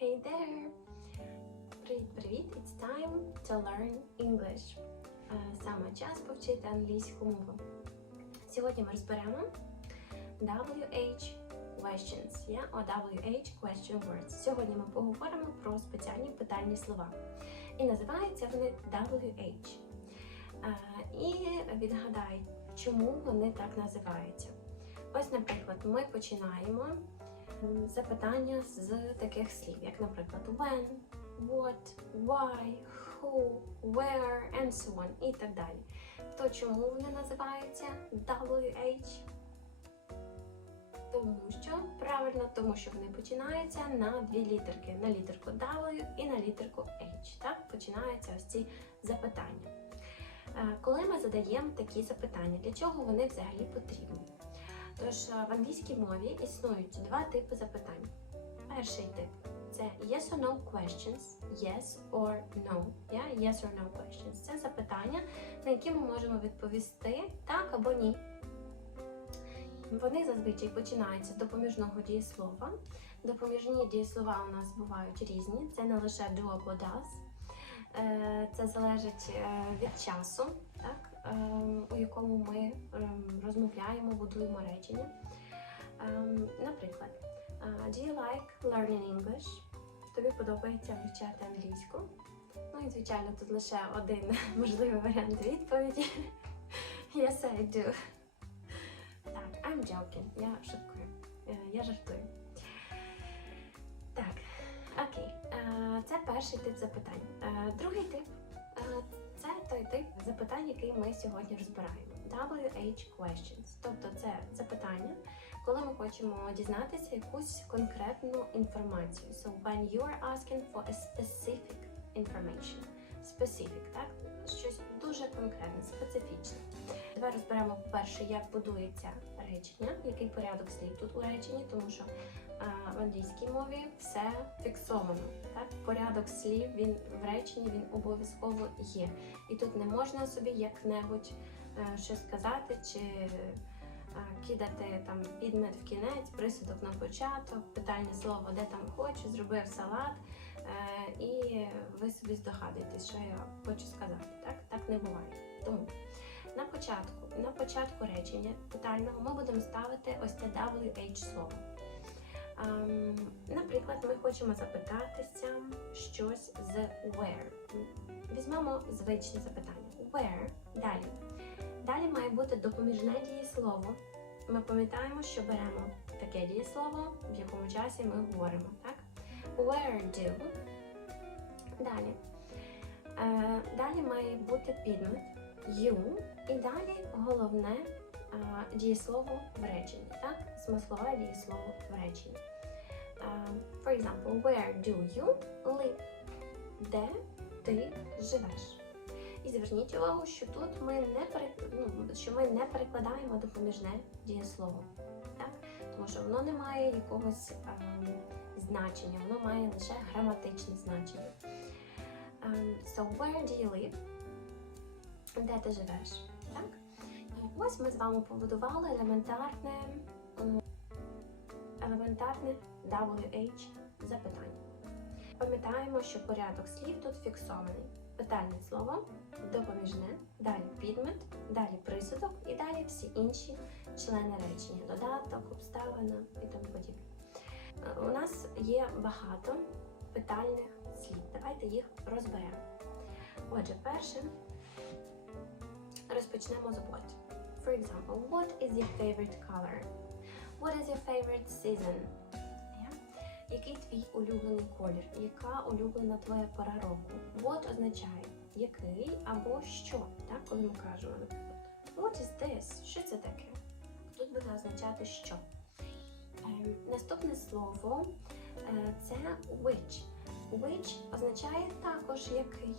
Hey there! Привіт-привіт! It's time to learn English. Е, Саме час повчити англійську мову. Сьогодні ми розберемо WH questions? WH question words. Сьогодні ми поговоримо про спеціальні питальні слова. І називаються вони WH. Е, І відгадай, чому вони так називаються. Ось, наприклад, ми починаємо запитання з таких слів, як, наприклад, when, what, why, who, where, and so on, і так далі. То чому вони називаються WH? Тому що правильно, тому що вони починаються на дві літерки: на літерку W і на літерку H. Так починаються ось ці запитання. Е, Коли ми задаємо такі запитання, для чого вони взагалі потрібні? Тож е, в англійській мові існують два типи запитань. Перший тип це yes or no questions, yes or no. Yeah? Yes or no questions. Це запитання, на які ми можемо відповісти так або ні. Вони зазвичай починаються з допоміжного дієслова. Допоміжні дієслова у нас бувають різні, це не лише do або does. Е, Це залежить е, від часу, у якому ми ем, розмовляємо, будуємо речення. Ем, Наприклад, Do you like learning English? Тобі подобається вивчати англійську? Ну і звичайно, тут лише один можливий варіант відповіді. Yes, I do. Так, I'm joking. Я шуткую. Е, Я жартую. Так, окей. Е, Це перший тип запитань. Е, Другий тип той тип запитань, який ми сьогодні розбираємо. WH questions. Тобто це запитання, коли ми хочемо дізнатися якусь конкретну інформацію. So when you are asking for a specific information. Specific, так? Щось дуже конкретне, специфічне. Давай розберемо, по-перше, як будується речення, який порядок слів тут у реченні, тому що в англійській мові все фіксовано. Так? Порядок слів він в реченні він обов'язково є. І тут не можна собі як-небудь е, щось сказати чи кидати там підмет в кінець, присудок на початок, питальне слово, де там хочу, зробив салат. Е, і ви собі здогадуєтесь, що я хочу сказати. Так, так не буває. Тому на початку, на початку речення питального ми будемо ставити ось це WH слово. Ем, наприклад, ми хочемо запитатися щось з where. Візьмемо звичне запитання. Where? Далі. Далі має бути допоміжне дієслово. Ми пам'ятаємо, що беремо таке дієслово, в якому часі ми говоримо. Так? Where do. Далі. Е, далі має бути підмет you. І далі головне е, дієслово в реченні. Так? Смислове дієслово в реченні. Е, for example, where do you live? Де ти живеш? І зверніть увагу, що тут ми не ну, що ми не перекладаємо допоміжне дієслово. Так? Тому що воно не має якогось ем, значення, воно має лише граматичне значення. Ем, so where do you live? Де ти живеш? Так? І ось ми з вами побудували елементарне, елементарне WH запитання. Пам'ятаємо, що порядок слів тут фіксований. Питальне слово, допоміжне, далі підмет, далі присудок і далі всі інші члени речення, додаток, обставина і тому подібне. Е, У нас є багато питальних слів. Давайте їх розберемо. Отже, перше розпочнемо з what. For example, what is your favorite color? What is your favorite season? Yeah? Який твій улюблений колір? Яка улюблена твоя пора року? What означає який або що, так, коли ми кажемо, наприклад, What is this? Що це таке? Тут буде означати що. Ем, наступне слово е, це which. Which означає також який.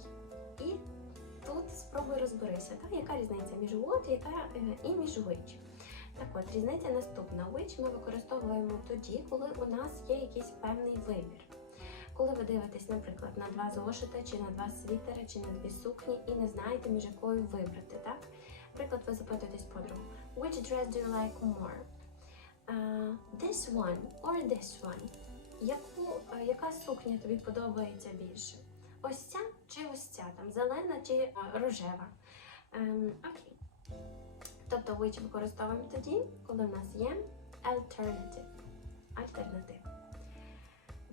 Тут спробуй розберися, так? яка різниця між what яка, е, і між which. Так от, різниця наступна. Which ми використовуємо тоді, коли у нас є якийсь певний вибір. Коли ви дивитесь, наприклад, на два зошити, чи на два світери, чи на дві сукні, і не знаєте, між якою вибрати, так? Наприклад, ви запитуєтесь подругу, which dress do you like more? Uh, this one or this one? Яку, яка яка сукня тобі подобається більше? Ось ця чи ось ця, там зелена чи рожева. Ем, окей. Тобто which використовуємо тоді, коли в нас є alternative. Альтернатива.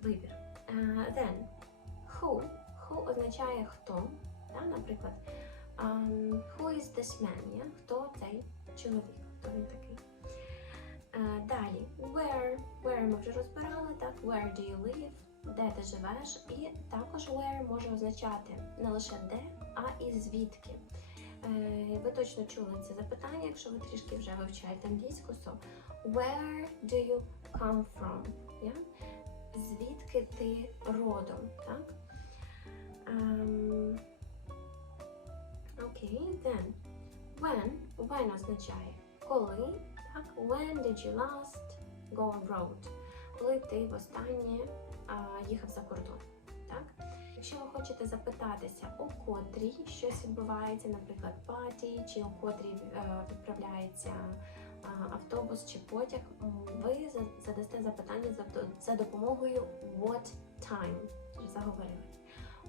Вибір. Е, then, who. Who означає хто. Наприклад, um, who is this man? Хто цей чоловік? Хто він такий? Е, далі, where. Where ми вже розбирали, так? Where do you live? Де ти живеш? І також where може означати не лише де, а і звідки. Е, Ви точно чули це запитання, якщо ви трішки вже вивчаєте англійську, so where do you come from? Yeah? Звідки ти родом? Так? Ем, Окей, then. When. When означає коли. Так? When did you last go abroad? Коли ти востаннє їхав за кордон. Так? Якщо ви хочете запитатися, у котрій щось відбувається, наприклад, паті, чи у котрій е, відправляється автобус чи потяг, ви за- задасте запитання за, допомогою what time. Заговорили.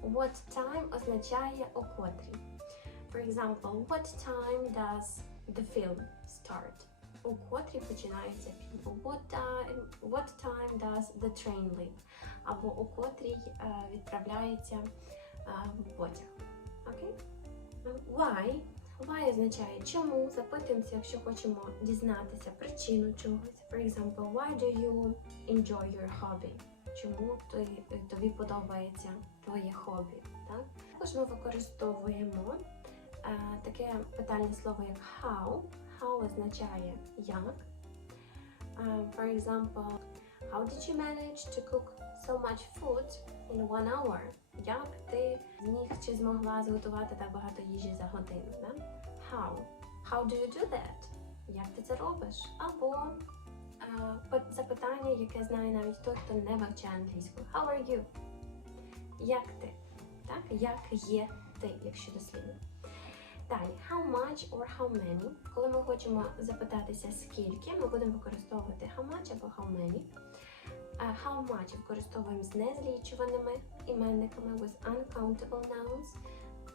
What time означає у котрій. For example, what time does the film start? У котрій починається фільм. What time, what time does the train leave? Або у котрій е, відправляється е, потяг. Окей? Why? Why означає чому. Запитуємося, якщо хочемо дізнатися причину чогось. For example, why do you enjoy your hobby? Чому тобі подобається твоє хобі? Так? Також ми використовуємо е, таке питальне слово як how. How означає як. Е, for example, how did you manage to cook so much food in one hour? Як ти зміг чи змогла зготувати так багато їжі за годину? Да? How? How do you do that? Як ти це робиш? Або пи- запитання, яке знає навіть той, хто не вивчає англійську. How are you? Як ти? Так? Як є ти, якщо дослівно. Далі, how much or how many. Коли ми хочемо запитатися скільки, ми будемо використовувати how much або how many. How much використовуємо з незлічуваними іменниками with uncountable nouns.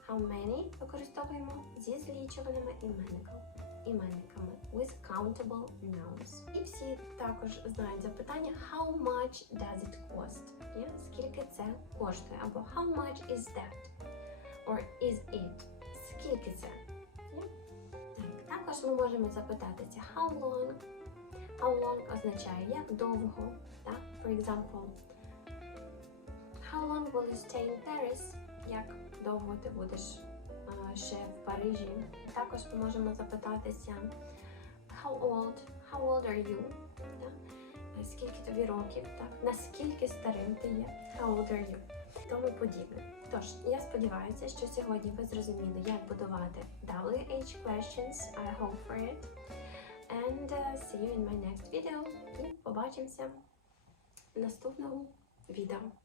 How many використовуємо зі злічуваними іменниками. Іменниками with countable nouns. І всі також знають запитання how much does it cost? Yeah? Скільки це коштує? Або how much is that? Or is it? Скільки це? Так, також ми можемо запитатися how long. How long означає як довго. Так? For example, how long will you stay in Paris? Як довго ти будеш а, ще в Парижі? Також ми можемо запитатися how old, how old are you? Так? Скільки тобі років? Так? Наскільки старим ти є? How old are you? Тому подібне. Тож, я сподіваюся, що сьогодні ви зрозуміли, як будувати WH questions. I hope for it. And uh, see you in my next video. І побачимося в наступному відео.